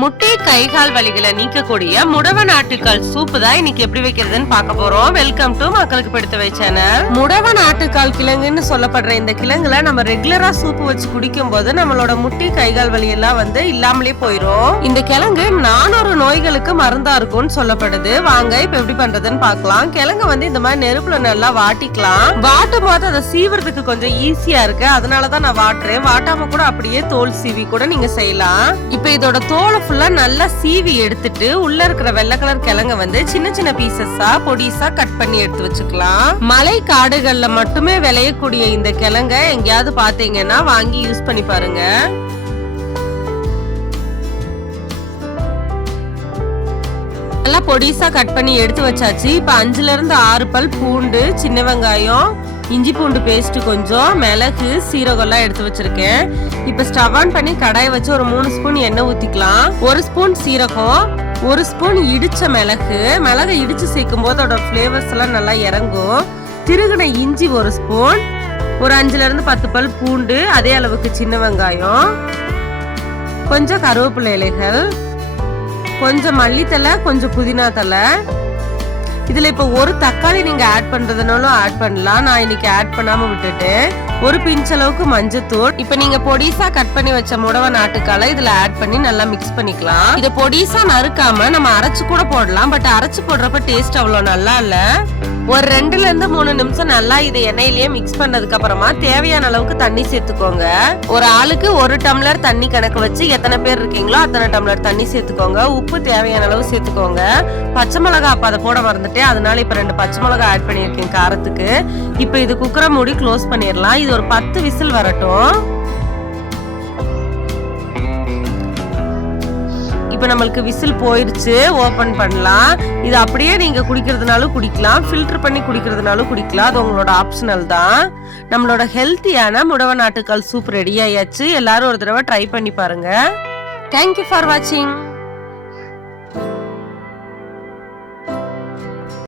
முட்டை கை கால் வலிகளை நீக்கக்கூடிய முடவ நாட்டுக்கால் சூப் தான் இன்னைக்கு எப்படி வைக்கிறதுன்னு பார்க்க போறோம். வெல்கம் டு மக்களுக்கு பிடித்தவை சேனல். முடவ நாட்டுக்கால் கிழங்குன்னு சொல்லப்படுற இந்த கிழங்குல நம்ம ரெகுலரா சூப் வச்சு குடிக்கும் போது நம்மளோட முட்டை கை கால் வலி எல்லாம் இல்லாமலே போயிரும். இந்த கிழங்கு 400 நோய்களுக்கு மருந்தா இருக்கும்னு சொல்லப்படுது. வாங்க இப்ப எப்படி பண்றதுன்னு பார்க்கலாம். கிழங்கு இந்த மாதிரி நெருப்புல நல்லா வாட்டிக்கலாம். வாட்டும் போது அதை சீவுறதுக்கு கொஞ்சம் ஈஸியா இருக்கு, அதனாலதான் நான் வாட்டுறேன். வாட்டாம கூட அப்படியே தோல் சீவி கூட நீங்க செய்யலாம். இப்ப இதோட தோலை ஃபுல்லா நல்லா சீவி எடுத்துட்டு உள்ள இருக்கிற வெள்ளை கலர் கிழங்க சின்ன சின்ன பீசஸா பொடிசா கட் பண்ணி எடுத்து வச்சுக்கலாம். மலை காடுகள்ல மட்டுமே விளையக்கூடிய இந்த கிழங்க எங்கேயாவது பாத்தீங்கன்னா வாங்கி யூஸ் பண்ணி பாருங்க. நல்லா பொடிசா கட் பண்ணி எடுத்து வச்சாச்சு. இப்ப 5ல இருந்து 6 பல் பூண்டு, சின்ன வெங்காயம், இஞ்சி பூண்டு பேஸ்ட், கொஞ்சம் மிளகு, சீரகம் எல்லாம் எடுத்து வச்சிருக்கேன். இப்ப ஸ்டவ் ஆன் பண்ணி கடாயை வச்சு ஒரு 3 ஸ்பூன் எண்ணெய் ஊத்திக்கலாம். 1 ஸ்பூன் சீரகம், 1 ஸ்பூன் இடிச்ச மிளகு இடிச்சு சேர்க்கும் போது அதோட பிளேவர்ஸ் எல்லாம் நல்லா இறங்கும். திருகுன இஞ்சி 1 ஸ்பூன், ஒரு 5ல இருந்து 10 பல் பூண்டு, அதே அளவுக்கு சின்ன வெங்காயம், கொஞ்சம் கருவேப்பிலை இலைகள், கொஞ்சம் மல்லித்தலை, கொஞ்சம் புதினா தலை. இதுல இப்ப ஒரு தக்காளி நீங்க ஆட் பண்றதுனாலும் ஆட் பண்ணலாம். நான் இன்னைக்கு ஆட் பண்ணாம விட்டுட்டு ஒரு பிஞ்ச் அளவுக்கு மஞ்சத்தூள். இப்ப நீங்க பொடிசா கட் பண்ணி வச்ச முடவ நாட்டுக்கால இதுல ஆட் பண்ணி நல்லா மிக்ஸ் பண்ணிக்கலாம். இத பொடிசா நறுக்காம நம்ம அரைச்சு கூட போடலாம். பட் அரைச்சு போடுறப்ப டேஸ்ட் அவ்வளவு நல்லா இல்ல. ஒரு 2ல இருந்து 3 நிமிஷம் நல்லா இதை எண்ணெயிலேயே மிக்ஸ் பண்ணதுக்கு அப்புறமா தேவையான அளவுக்கு தண்ணி சேர்த்துக்கோங்க. ஒரு ஆளுக்கு 1 டம்ளர் தண்ணி கணக்கு வச்சு எத்தனை பேர் இருக்கீங்களோ அத்தனை டம்ளர் தண்ணி சேர்த்துக்கோங்க. உப்பு தேவையான அளவு சேர்த்துக்கோங்க. பச்சை மிளகா அப்ப அதை போட மறந்துட்டேன், அதனால இப்ப 2 பச்சை மிளகா ஆட் பண்ணியிருக்கேன் காரத்துக்கு. இப்ப இது குக்கரை மூடி க்ளோஸ் பண்ணிடலாம். இது ஒரு 10 விசில் வரட்டும். இப்ப நம்மளுக்கு விசில் போயிருச்சு, ஓபன் பண்ணலாம். இது அப்படியே நீங்க குடிக்கிறதுனாலும் குடிக்கலாம், ஃபில்டர் பண்ணி குடிக்கிறதுனாலும் குடிக்கலாம், அது உங்களோட ஆப்ஷனல் தான். நம்மளோட ஹெல்த்தியான முடவ நாட்டுக்கால் சூப் ரெடி ஆயாச்சு. எல்லாரும் ஒரு தடவை ட்ரை பண்ணி பாருங்க. தேங்க்யூ ஃபார் வாட்சிங்.